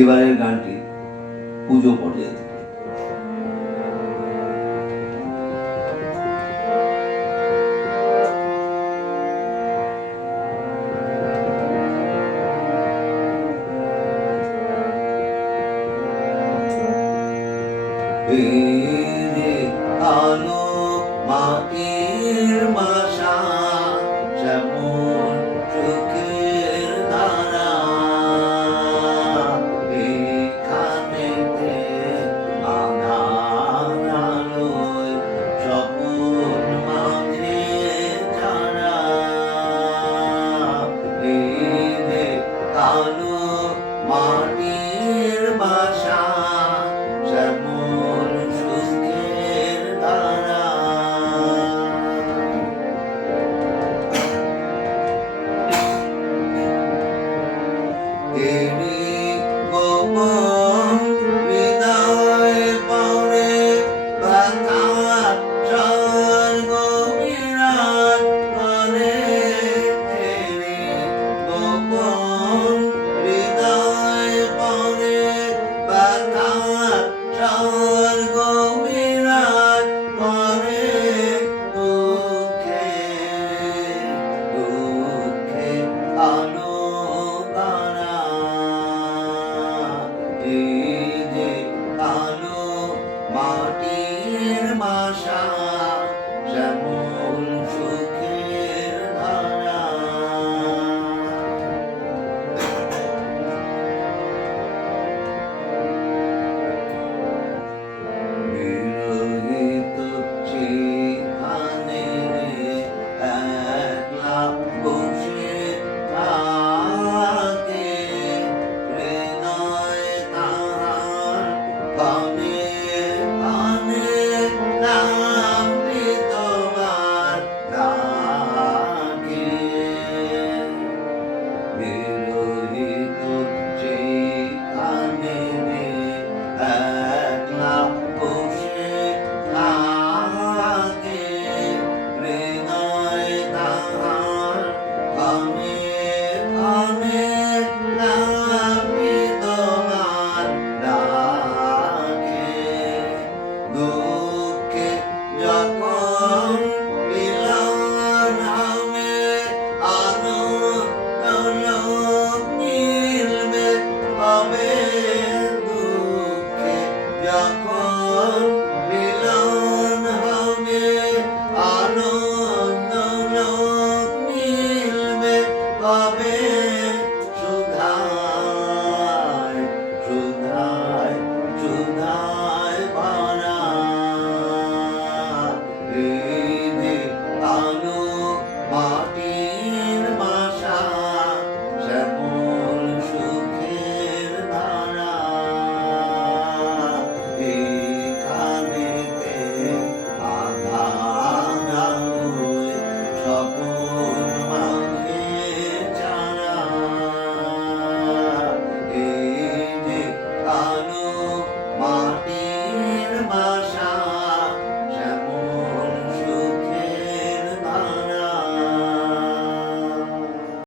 এবারের গানটি পুজো পর্যায়ে থেকে। আলো মাটির মাসা যেমন চোখের ধারা, এখানেতে আধার আলোয় স্বপন মাঝে যারা, এই যে আলো মাটির বাসা যেমন সুখের ধারা। এরি গোপন হৃদয় পড়ে ব্যথা স্বর্গ বিরাট করে, এরি গোপন হৃদয় পড়ে ব্যথা স্বর্গ বিরাট করে, দুঃখে দুঃখে আলো তারা, এই যে আলো মাটির মাসা যেমন সুখের ধারা। বিরহিত সেখানে একলা বসে থাকে, হৃদয় তাহার কানে কানে নামটি তোমার ডাকে।